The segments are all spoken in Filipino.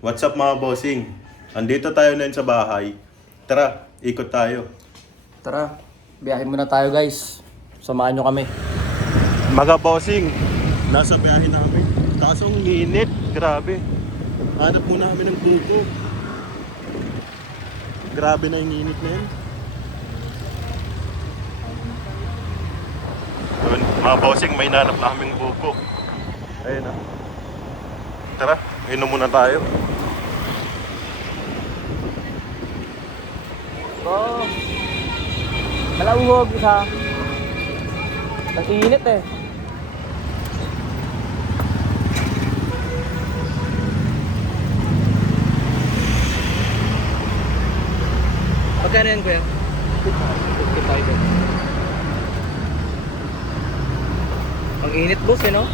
What's up mga bossing? Andito tayo na sa bahay. Tara, ikot tayo. Tara, biyahe muna tayo guys. Samahan nyo kami. Mga bossing, nasa biyahe namin. Kaso ang init, grabe. Hanap muna kami ng buko. Grabe na yung init na yun. Yun, mga bossing, may nanap na kaming buko. Ayun na. Tara, inom muna tayo. Oh, malauhog isa. Ang init eh. Magkano yan kuya? 55 eh. Ang init boss eh no?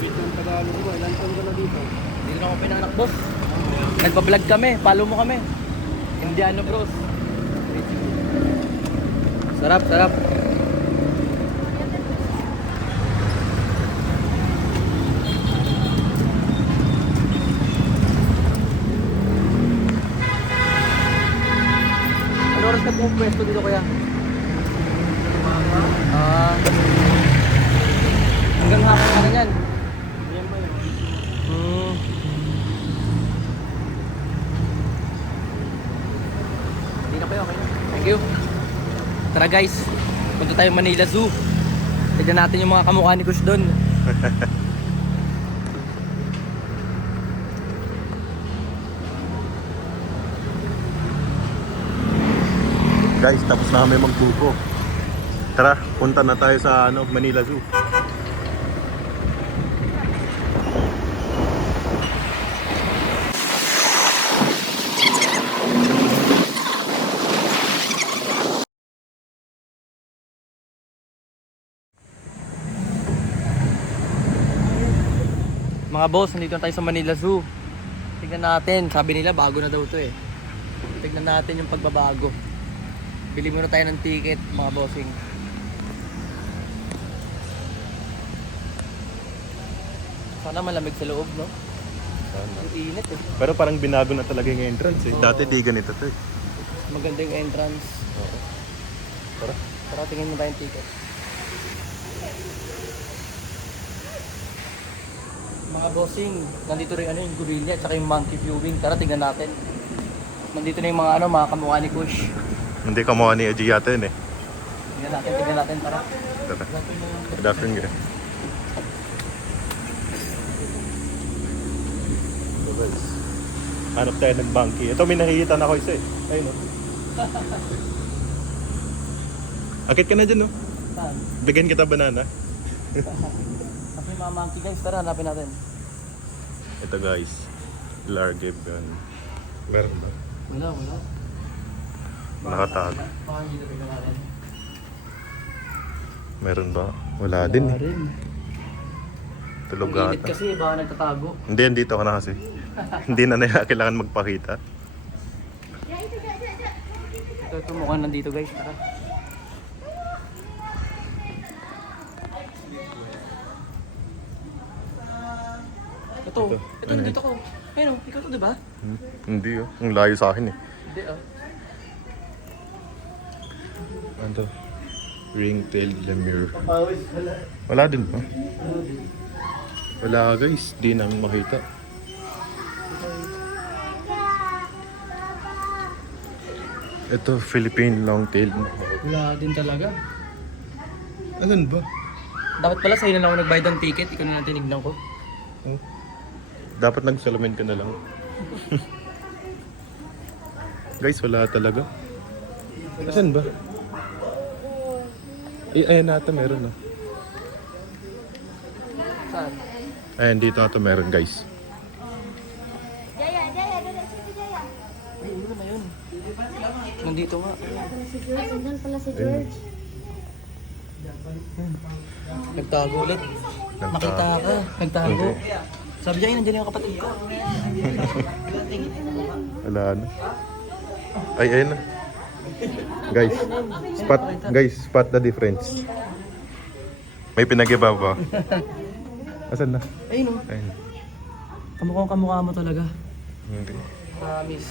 Wait lang Tagalog mo, ilan taon ka na dito? Hindi na ako pinanak boss. Nagpa-vlog kami, follow mo kami. Indiano bros. Sarap, sarap. Ano oras ka pumapwesto dito kuya? Hanggang hapon ka na yan. Yan ba yun? Hindi na kayo, okay na. Thank you. Tara guys, punta tayo Manila Zoo. Tignan natin yung mga kamukha ni Kush doon. Guys, tapos na kami magbuko. Tara, punta na tayo sa Manila Zoo. Mga boss, nandito na tayo sa Manila Zoo. Tignan natin, sabi nila bago na daw to eh. Tignan natin yung pagbabago. Bili muna tayo ng ticket, mga bossing. Sana malamig sa loob, no? Ang init eh. Pero parang binago na talaga yung entrance eh. Oo. Dati di ganito to eh. Maganda yung entrance. Tara. Tara, tingin mo tayong ticket. Mga bossing, nandito rin yung gorilla at saka yung monkey viewing. Tara, tingnan natin. Nandito na yung mga kamukha ni Kush. Hindi ka mukha ni Eji yata yun eh. Tingnan natin, tara. Tara. Good afternoon guys. So guys, hanap tayo ng monkey. Ito may nakikita na ako isa eh. Ayun o. Akit ka na dyan no? Saan? Bigyan kita banana. Kasi yung mga monkey guys, tara, hanapin natin. Ito guys, large gun. Meron ba? Wala. Nakatago. Baka hindi na tingnan natin. Meron ba? Wala din eh. rin. Tulog Ang init ata. kasi, baka nagtatago. Hindi, andito ka na kasi. Hindi na kailangan magpakita. Ito mukhang nandito guys, tara. Ito Ano nandito ko. Ayun, ikaw to diba? Hindi oh. Ang layo sa akin eh. Hindi ah. Ano to? Ring-tailed lemur. Wala din pa. Wala guys, di namin makita. Ito, Philippine long-tailed. Wala din talaga. Asan ba? Dapat pala sa'yo na lang ako nagbayad ng ticket, ikaw na lang tinignan ko. Oh. Dapat nagsalamin ka na lang. Guys, wala talaga. Asan ba? Ayan nata meron na. Saan? Ayan, dito ata meron guys. Ay, ano na yun? Nandito nga. Nandun pala si George. Nagtago ulit. Nakita ka, nagtago. Sabi niya, nandiyan yung kapatid ko. Wala na. Ay, ayun na. Guys, spot the difference. May pinag-iba ba? Asan na? Ayun o. Ayun. Kamukha mo talaga. Hindi. Promise.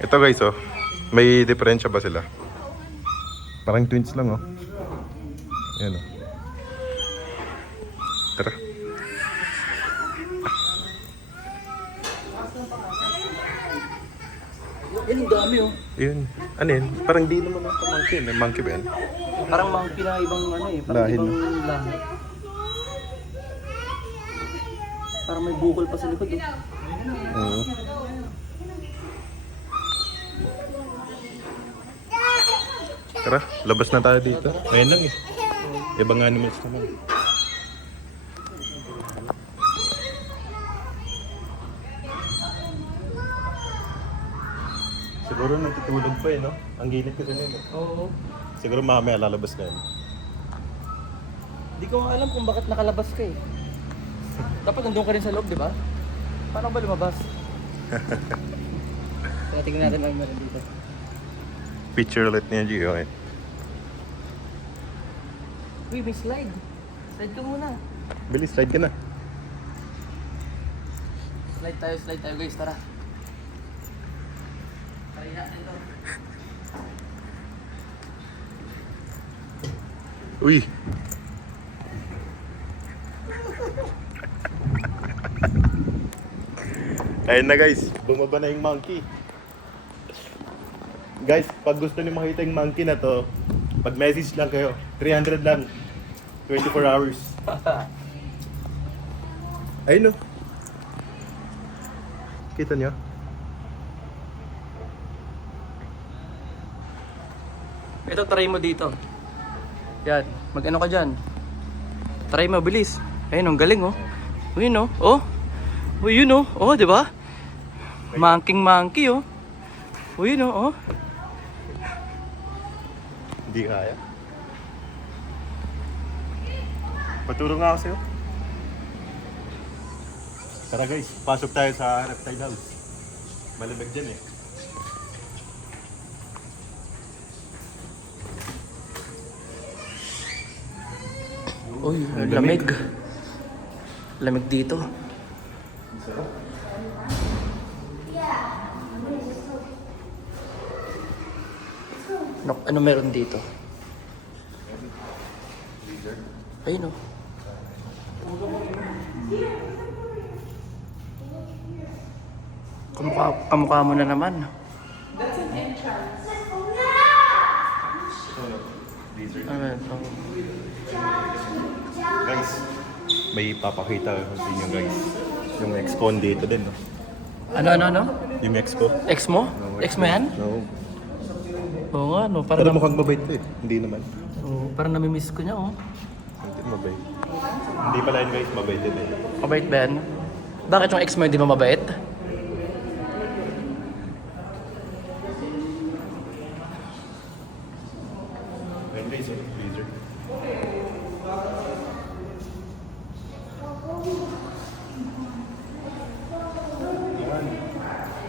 Ito guys, oh. May diferensya ba sila? Parang twins lang, oh. Ayan, oh. Tara. Yan, ang dami oh. Yun. Ano yun? Parang di naman ang monkey. May monkey ba yan? Parang monkey na ibang ano eh. Parang Lahi, ibang lahi. Parang may bukol pa sa likod oh. Oo. Tara, labas na tayo dito. Ngayon lang eh. Ibang animals naman. Siguro natutulog pa eh, no? Ang ginit ko din eh. Oo. Siguro mamaya lalabas na yun. Hindi ko nga alam kung bakit nakalabas ka eh. Dapat nandun ka rin sa loob, di ba? Paano ba lumabas? Kaya tingnan natin lang meron dito. Picture ulit niya, Gio eh. Uy, may slide. Slide ka muna. Bilis, slide ka na. Slide tayo guys, tara. Try natin to. Uy! Ayun na guys, bumaba na yung monkey. Guys, pag gusto niyo makita yung monkey na to, pag-message lang kayo. 300 lang. 24 hours. Ayun o. Kita niyo? Ito, try mo dito. Yan, mag-ano ka dyan. Try mo, bilis. Ayun, ang galing oh. Uy, no? Oh. Uy, yun oh. Oh, di ba? Monkey oh. Uy, no? Oh. Hindi kaya. Paturo nga ako sa'yo. Tara guys, pasok tayo sa reptile house. Malamig dyan eh. Uy, lamig. Lamig dito. Ano meron dito? Ayun oh. Kamukha mo na naman. Ano ito? Guys, may papakita ko sa inyo guys. Yung ex-con dito din, no? Ano? Yung ex ko. Ex mo? Ex mo yan? No. Oo nga, no? Pero mukhang mabait to eh. Hindi naman. Oo, parang namimiss ko niya, oh. Hindi mabait. Hindi pala yun guys, mabait din eh. Mabait ba yan? Bakit yung ex mo hindi mo mabait? Ayun guys, oh, freezer.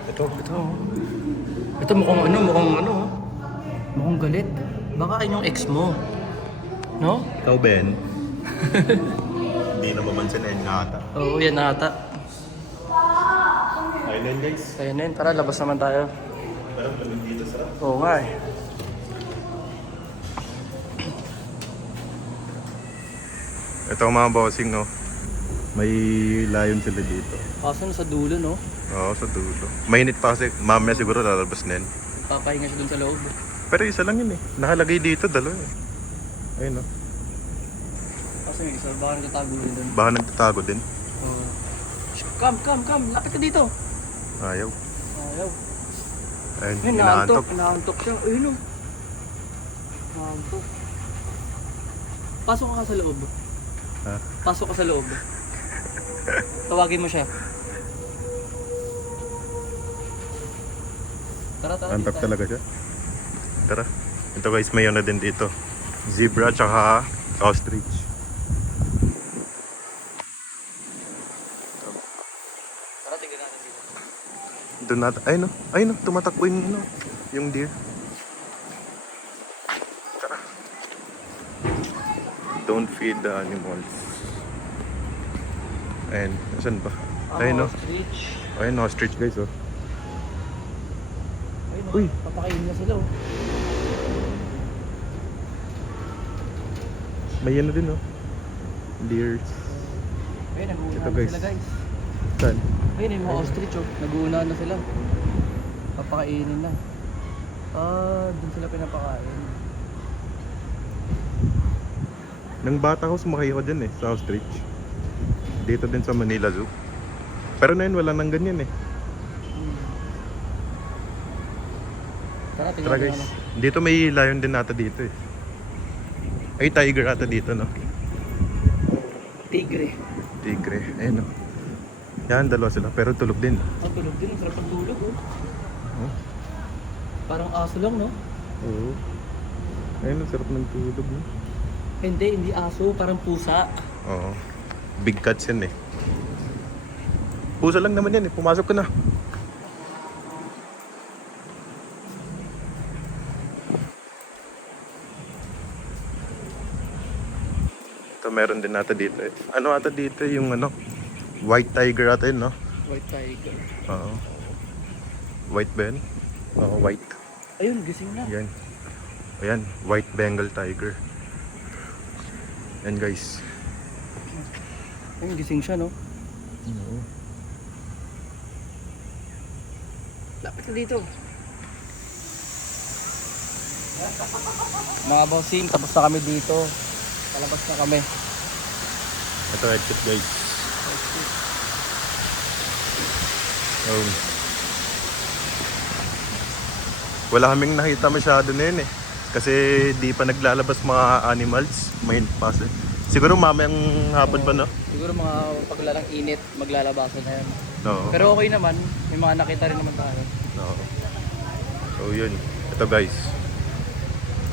Ito. Ito mukhang ano. Mukhang galit. Baka yun yung ex mo. No? Ikaw, Ben. Hindi na mamansin na yun nga ata. Oo, yan ata. Ayun na yun guys. Ayun na yun, tara, labas naman tayo. Parang lamig dito, sarap. Oo nga eh. Ito mga bossing, no? May lion sila dito. Kaso sa dulo, no? Oo, sa dulo. Mainit pa kasi, mamaya siguro lalabas na yun. Papahinga siya dun sa loob. Pero isa lang yun eh. Nakalagay dito, dalawa eh. Ayun, no? Kaso yung isa, baka nagtatago rin dun. Baka nagtatago din. Oo. Come. Lapit ka dito. Ayaw. Ayaw. Ayun, Yun, inaantok. naantok siya. Ayun, no? Naantok. Pasok ka sa loob. Ha? Pasok ka sa loob. Tawagin mo siya. Tara. Antok dito. talaga siya. Tara. Ito guys, mayon na din dito. Zebra tsaka ostrich. Tara, tignan natin dito. Doon natin. Ayun no. Tumatakbo yung deer. Tara. Don't feed the animals. Ayan, saan ba? Ayun no. Ostrich. Ayun, ostrich guys oh. Ayun, Uy. papakain na sila oh. May ano din oh. Deers. Ayun, nag-uuna Ito, na guys. sila guys. Saan? Ayun, yung mga ostrich oh. Nag-uuna na sila. Papakainin na. Dun sila pinapakain. Nang bata ko sumakay ako dyan eh, sa ostrich. Dito din sa Manila Zoo. Pero na yun, wala nang ganyan eh. Tara, tingnan Tara mo guys, ano. dito may lion din ata dito eh. Ay, tiger ata dito no. Tigre. Tigre, ayun no. Yan, dalawa sila, pero tulog din. Ang tulog din, ang sarap ng tulog oh. Oh. Parang aso lang no? Oo. Ayun, ang sarap ng tulog no. Hindi aso, parang pusa. Oo. Big cats yan eh. Pusa lang naman yan eh, pumasok ka na. Ito meron din ata dito eh. Ano ata dito yung ano? White tiger ata yun no? White tiger. Oo. White ba yan? Oo, white. Ayun, gising na. Yan. Ayan, white Bengal tiger. Yan guys. Ayun, gising siya no? Oo. Lapit na dito. Mga bossing, tapos na kami dito. Palabas na kami. Ito headset guys. Oh. Wala kaming nakita masyado na yun eh. Kasi di pa naglalabas mga animals. May pass eh. Siguro mamayang hapon pa no? Siguro mga paglalang init, maglalabasan na yan. Oo. Pero okay naman, may mga nakita rin naman tayo. Oo. So yun. Ito guys.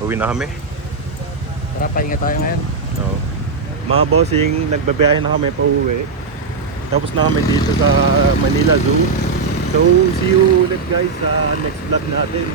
Uwi na kami. Tara, pahinga tayo ngayon. Oo. Mga bossing, nagbabiyahe na kami pa uwi. Tapos na kami dito sa Manila Zoo. So see you ulit guys sa next vlog natin.